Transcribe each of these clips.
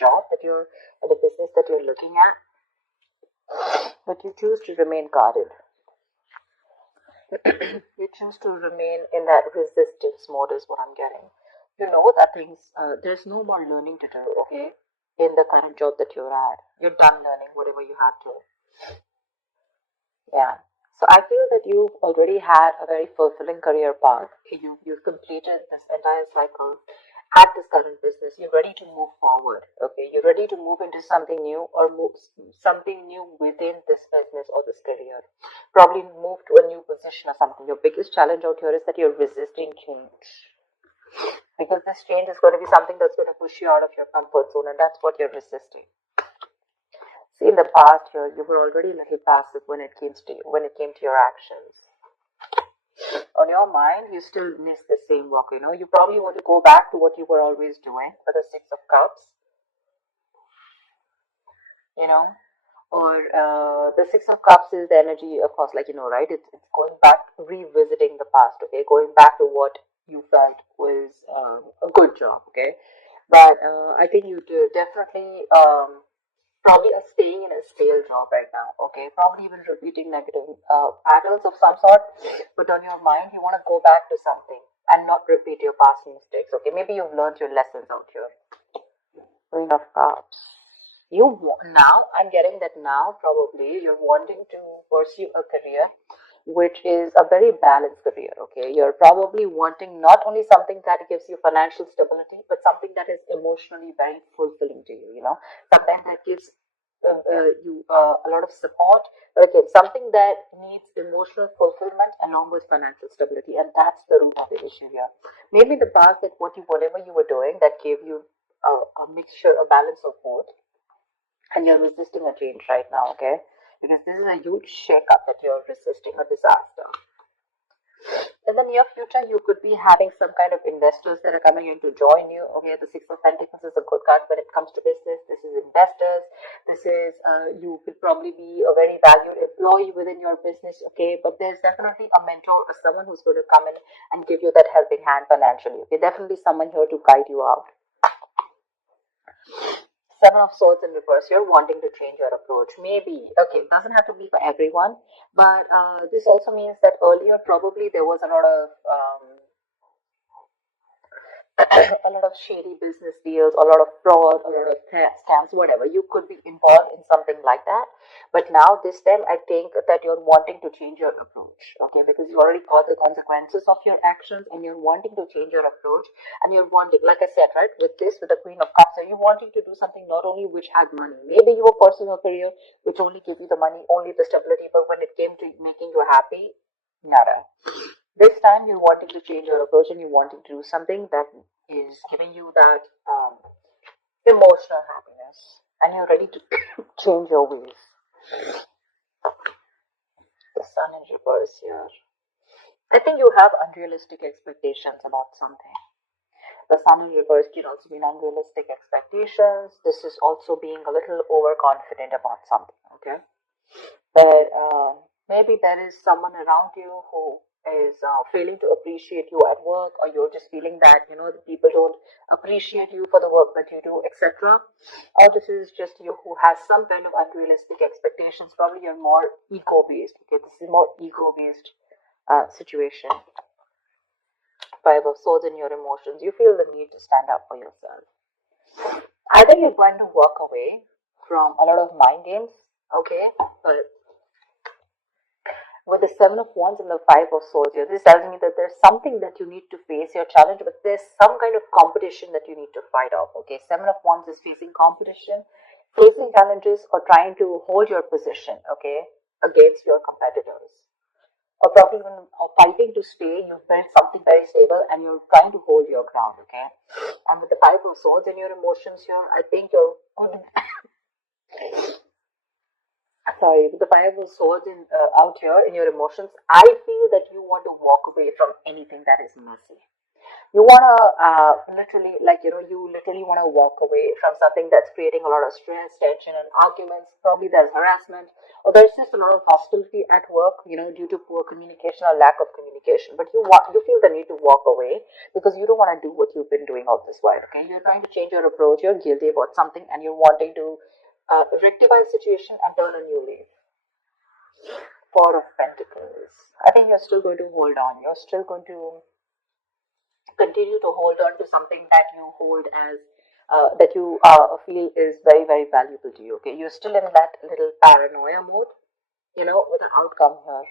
job that you're, or the business that you're looking at, but you choose to remain guarded. You choose to remain in that resistance mode is what I'm getting. You know that there's no more learning to do, okay? In the current job that you're at. You're done learning whatever you had to. Yeah. So I feel that you've already had a very fulfilling career path. You've completed this entire cycle at this current business. You're ready to move forward. Okay. You're ready to move into something new or move something new within this business or this career. Probably move to a new position or something. Your biggest challenge out here is that you're resisting change. Because this change is going to be something that's going to push you out of your comfort zone, and that's what you're resisting. See, in the past here, you were already a little passive when it came to your actions. On your mind, you still miss the same work, You probably want to go back to what you were always doing for the Six of Cups, Or the Six of Cups is the energy, of course, right? It's going back, revisiting the past, okay? Going back to what you felt was a good job, okay? But I think you do definitely probably are staying in a stale job right now, okay? Probably even repeating negative patterns of some sort, but on your mind, you want to go back to something and not repeat your past mistakes, okay? Maybe you've learned your lessons out here. Queen of Cups. I'm getting that now probably you're wanting to pursue a career which is a very balanced career, okay? You're probably wanting not only something that gives you financial stability, but something that is emotionally very fulfilling to you, Something that gives you a lot of support, but again, something that needs emotional fulfillment along with financial stability, and that's the root of the issue here. Maybe in the past that whatever you were doing that gave you a mixture, a balance of both, and you're resisting a change right now, okay? Because this is a huge shake-up that you're resisting, a disaster. In the near future, you could be having some kind of investors that are coming in to join you. Okay, the Six of Pentacles is a good card when it comes to business. This is investors. This is, you could probably be a very valued employee within your business, okay? But there's definitely a mentor or someone who's going to come in and give you that helping hand financially. Okay, definitely someone here to guide you out. Seven of Swords in reverse, you're wanting to change your approach. Maybe, okay, it doesn't have to be for everyone, but this also means that earlier probably there was a lot of a lot of shady business deals, a lot of fraud, a lot of scams, whatever. You could be involved in something like that. But now, this time, I think that you're wanting to change your approach, okay? Because you already got the consequences of your actions and you're wanting to change your approach. And you're wanting, like I said, right, with the Queen of Cups, are you wanting to do something not only which had money? Maybe you were pursuing a career which only gave you the money, only the stability, but when it came to making you happy, nada. This time you're wanting to change your approach and you're wanting to do something that is giving you that emotional happiness, and you're ready to change your ways. The Sun in reverse here. I think you have unrealistic expectations about something. The Sun in reverse can also mean unrealistic expectations. This is also being a little overconfident about something, okay? But maybe there is someone around you who is failing to appreciate you at work, or you're just feeling that the people don't appreciate you for the work that you do, etc. Or this is just you who has some kind of unrealistic expectations. Probably you're more ego based, okay? This is more ego based situation. Five of Swords in your emotions, you feel the need to stand up for yourself. Either you're going to walk away from a lot of mind games, okay? But with the Seven of Wands and the Five of Swords here, this tells me that there's something that you need to face, your challenge, but there's some kind of competition that you need to fight off, okay? Seven of Wands is facing competition, facing challenges, or trying to hold your position, okay, against your competitors. Or probably even fighting to stay, you've built something very stable and you're trying to hold your ground, okay? And with the Five of Swords in your emotions here, I think you're good. Sorry, with the Five of Swords out here in your emotions, I feel that you want to walk away from anything that is messy. You want to literally, like, you literally want to walk away from something that's creating a lot of stress, tension, and arguments. Probably there's harassment, or there's just a lot of hostility at work, due to poor communication or lack of communication. But you feel the need to walk away because you don't want to do what you've been doing all this while. Okay, you're trying to change your approach. You're guilty about something, and you're wanting to rectify the situation and turn a new leaf. Four of Pentacles. I think you're still going to hold on. You're still going to continue to hold on to something that you hold as that you feel is very, very valuable to you. Okay, you're still in that little paranoia mode, with an outcome here.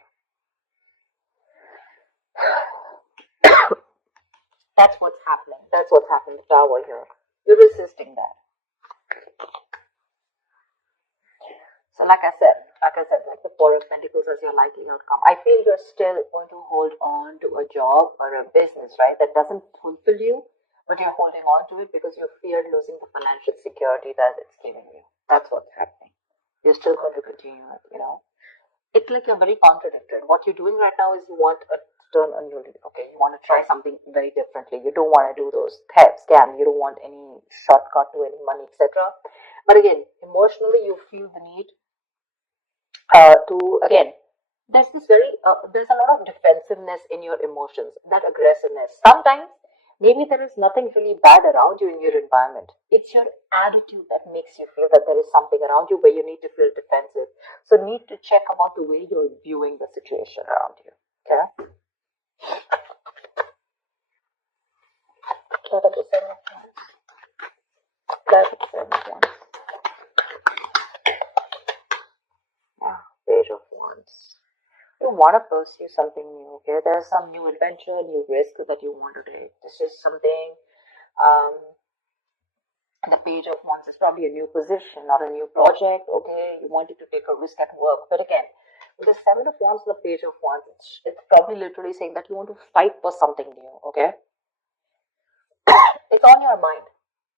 That's what's happening. That's what's happening. The Tower here. You're resisting that. So, like I said, like the Four of Pentacles as your likely outcome. I feel you're still going to hold on to a job or a business, right, that doesn't fulfill you, but you're holding on to it because you fear losing the financial security that it's giving you. That's what's happening. You're still going to continue it, It's like you're very contradicted. What you're doing right now is you want a turn on your leaf, okay? You want to try something very differently. You don't want to do those scam. You don't want any shortcut to any money, etc. But again, emotionally, you feel the need to again, there's a lot of defensiveness in your emotions, that aggressiveness. Sometimes maybe there is nothing really bad around you in your environment. It's your attitude that makes you feel that there is something around you where you need to feel defensive. So need to check about the way you're viewing the situation around you. Okay. Page of Wands. You want to pursue something new, okay? There's some new adventure, new risk that you want to take. This is something, the Page of Wands is probably a new position or a new project, okay? You wanted to take a risk at work. But again, with the Seven of Wands and the Page of Wands, it's probably literally saying that you want to fight for something new, okay? It's on your mind.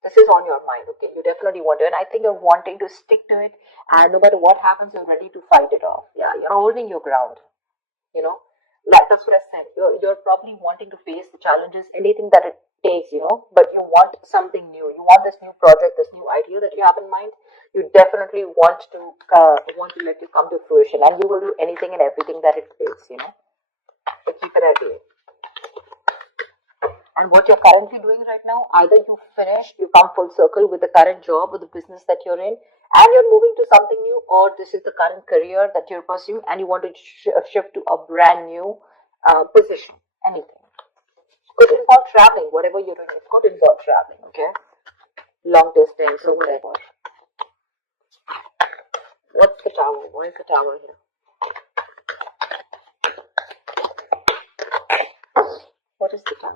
This is on your mind, okay? You definitely want to, and I think you're wanting to stick to it, and no matter what happens, you're ready to fight it off. Yeah, you're holding your ground. That's what I said. You're probably wanting to face the challenges, anything that it takes, but you want something new. You want this new project, this new idea that you have in mind. You definitely want to let it come to fruition, and you will do anything and everything that it takes, to keep it at bay. And what you're currently doing right now, either you finish, you come full circle with the current job or the business that you're in, and you're moving to something new, or this is the current career that you're pursuing and you want to shift to a brand new position. Anything. Could involve traveling, whatever you're doing, it could involve traveling, okay? Long distance or whatever. What's the Tower? What is the Tower here? What is the Tower?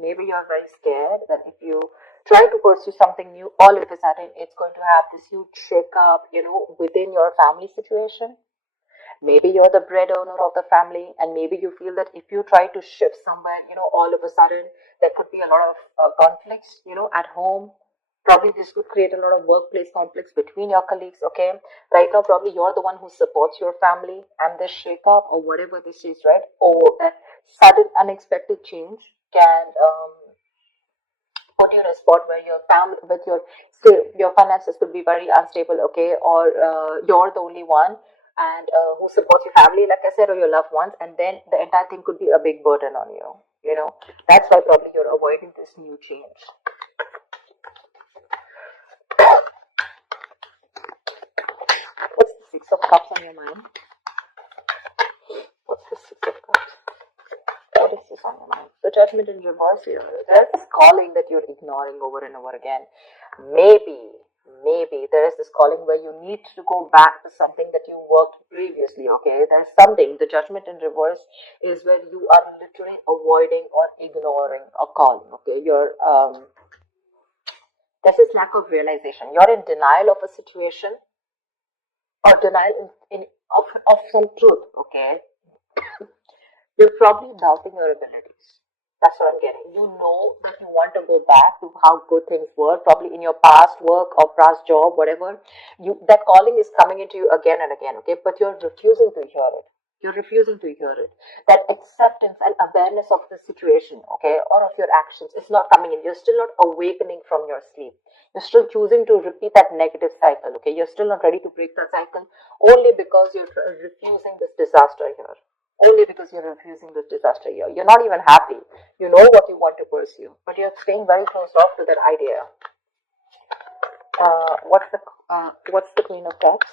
Maybe you're very scared that if you try to pursue something new, all of a sudden it's going to have this huge shake-up, within your family situation. Maybe you're the breadwinner of the family, and maybe you feel that if you try to shift somewhere, all of a sudden there could be a lot of conflicts, at home. Probably this could create a lot of workplace conflicts between your colleagues, okay? Right now, probably you're the one who supports your family, and this shake-up or whatever this is, right? Or that sudden unexpected change can put you in a spot where your family, with your finances could be very unstable, okay? Or you're the only one and who supports your family, like I said, or your loved ones, and then the entire thing could be a big burden on you. That's why probably you're avoiding this new change. What's the Six of Cups on your mind? What's the Six of Cups? What is this on your mind? The Judgment in reverse here. There's this calling that you're ignoring over and over again. Maybe there is this calling where you need to go back to something that you worked previously, okay? There's something. The Judgment in reverse is where you are literally avoiding or ignoring a calling, okay? This is lack of realization. You're in denial of a situation, or denial of some truth, okay? You're probably doubting your abilities. That's what I'm getting. You know that you want to go back to how good things were, probably in your past work or past job, whatever. That calling is coming into you again and again, okay? But you're refusing to hear it. You're refusing to hear it. That acceptance and awareness of the situation, okay, or of your actions is not coming in. You're still not awakening from your sleep. You're still choosing to repeat that negative cycle, okay? You're still not ready to break that cycle only because you're refusing this disaster here. Only because you're refusing this disaster here. You're not even happy. You know what you want to pursue, but you're staying very close off to that idea. What's the Queen of Cups?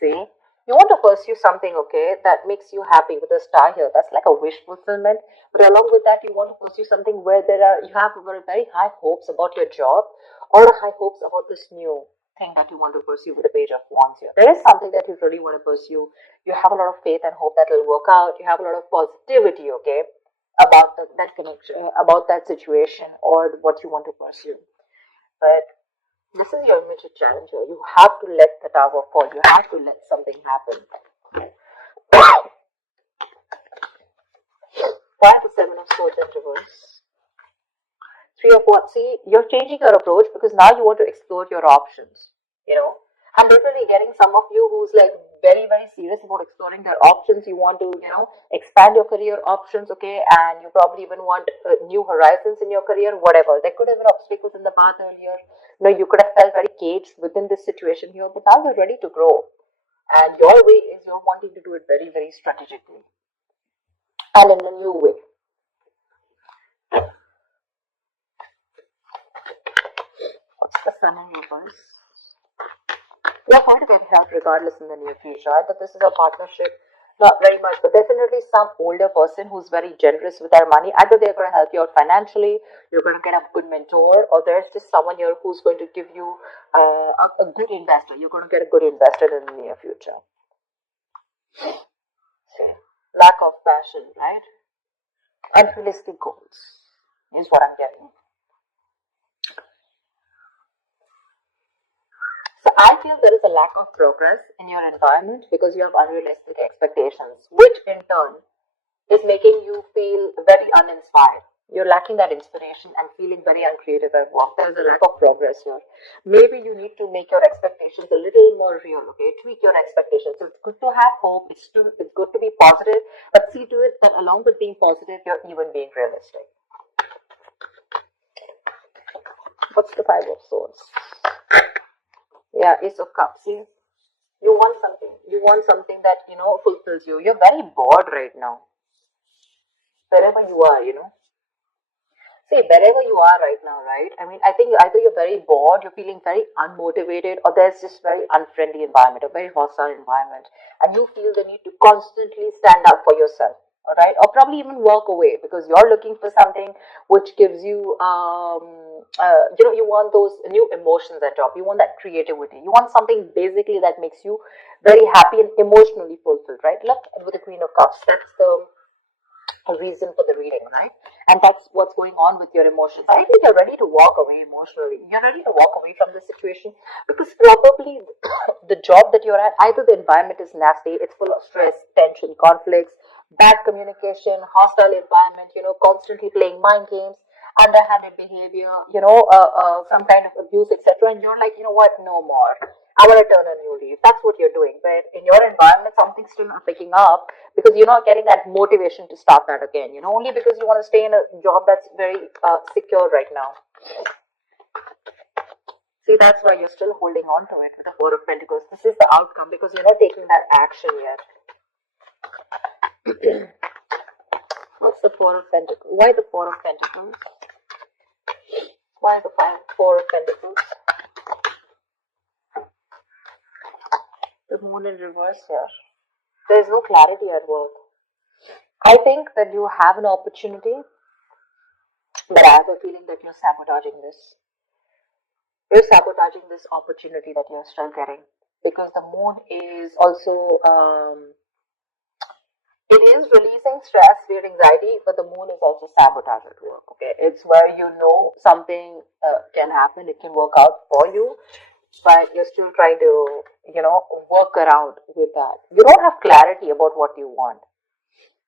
See, you want to pursue something, okay, that makes you happy with a star here. That's like a wish fulfillment. But along with that, you want to pursue something where you have very high hopes about your job or high hopes about this new thing that you want to pursue with the Page of Wands here. There is something that you really want to pursue. You have a lot of faith and hope that will work out. You have a lot of positivity, okay, about that connection, about that situation or what you want to pursue. But this is your immediate challenge here. You have to let the tower fall. You have to let something happen. Why the Seven of Swords in reverse? Three of Wands. See, you're changing your approach because now you want to explore your options. You know, I'm definitely getting some of you who's like very serious about exploring their options. You want to, expand your career options, okay, and you probably even want new horizons in your career, whatever. There could have been obstacles in the path earlier. You could have felt very caged within this situation here, but now you're ready to grow. And your way is you're wanting to do it very strategically and in a new way. What's the Sun in reverse? We are going to get help regardless in the near future. Either this is a partnership, not very much, but definitely some older person who's very generous with their money. Either they're going to help you out financially, you're going to get a good mentor, or there's just someone here who's going to give you a good investor. You're going to get a good investor in the near future. Okay. Lack of passion, right? Unrealistic goals is what I'm getting. So I feel there is a lack of progress in your environment because you have unrealistic expectations, which in turn is making you feel very uninspired. You're lacking that inspiration and feeling very uncreative at work. There is a lack of progress here. Maybe you need to make your expectations a little more real, okay? Tweak your expectations. So it's good to have hope. It's good to be positive, but see to it that along with being positive, you're even being realistic. What's the Five of Swords? Yeah, Ace of Cups. See, you want something. You want something that, fulfills you. You're very bored right now. Wherever you are, See, wherever you are right now, right? I mean, I think either you're very bored, you're feeling very unmotivated, or there's this very unfriendly environment, a very hostile environment, and you feel the need to constantly stand up for yourself, all right? Or probably even walk away because you're looking for something which gives you, you want those new emotions at top. You want that creativity. You want something basically that makes you very happy and emotionally fulfilled, right? Look with the Queen of Cups. That's the a reason for the reading, right? And that's what's going on with your emotions. I think you're ready to walk away emotionally. You're ready to walk away from the situation because probably the job that you're at, either the environment is nasty, it's full of stress, tension, conflicts, bad communication, hostile environment, constantly playing mind games, underhanded behavior, some kind of abuse, etc. And you're like, you know what, no more. I want to turn a new leaf. That's what you're doing. But in your environment, something's still not picking up because you're not getting that motivation to start that again. Only because you want to stay in a job that's very secure right now. See, that's why you're still holding on to it with the Four of Pentacles. This is the outcome because you're not taking that action yet. What's the Four of Pentacles? Why the Four of Pentacles? Why the Four of Pentacles? The Moon in reverse here. There is no clarity at work. I think that you have an opportunity, but I have a feeling that you're sabotaging this. You're sabotaging this opportunity that you're still getting because the Moon is also, it is releasing stress, fear, anxiety, but the Moon is also sabotage at work. Okay, it's where something can happen, it can work out for you, but you're still trying to, work around with that. You don't have clarity about what you want.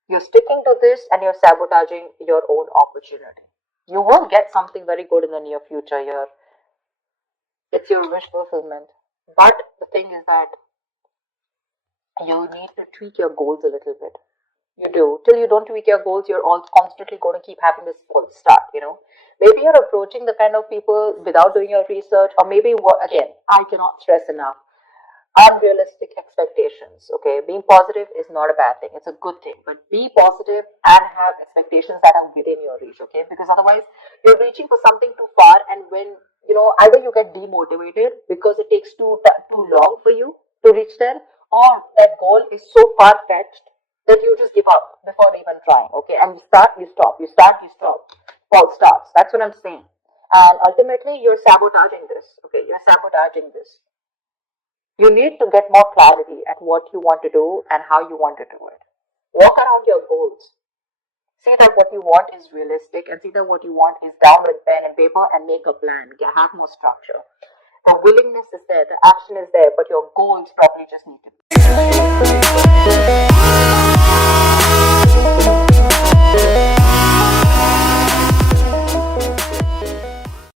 You're sticking to this and you're sabotaging your own opportunity. You will get something very good in the near future here. It's your wish fulfillment. But the thing is that you need to tweak your goals a little bit. You do. Till you don't tweak your goals, you're all constantly going to keep having this false start. Maybe you're approaching the kind of people without doing your research, or maybe what again, I cannot stress enough. Unrealistic expectations. Okay, being positive is not a bad thing, it's a good thing, but be positive and have expectations that are within your reach. Okay, because otherwise you're reaching for something too far, and when either you get demotivated because it takes too long for you to reach there, or that goal is so far fetched that you just give up before even trying. Okay, and you start, you stop, you start, you stop, false starts. That's what I'm saying. And ultimately you're sabotaging this. Okay, you're sabotaging this. You need to get more clarity at what you want to do and how you want to do it. Walk around your goals. See that what you want is realistic, and see that what you want is down with pen and paper, and make a plan. Have more structure. The willingness is there, the action is there, but your goals probably just need to be.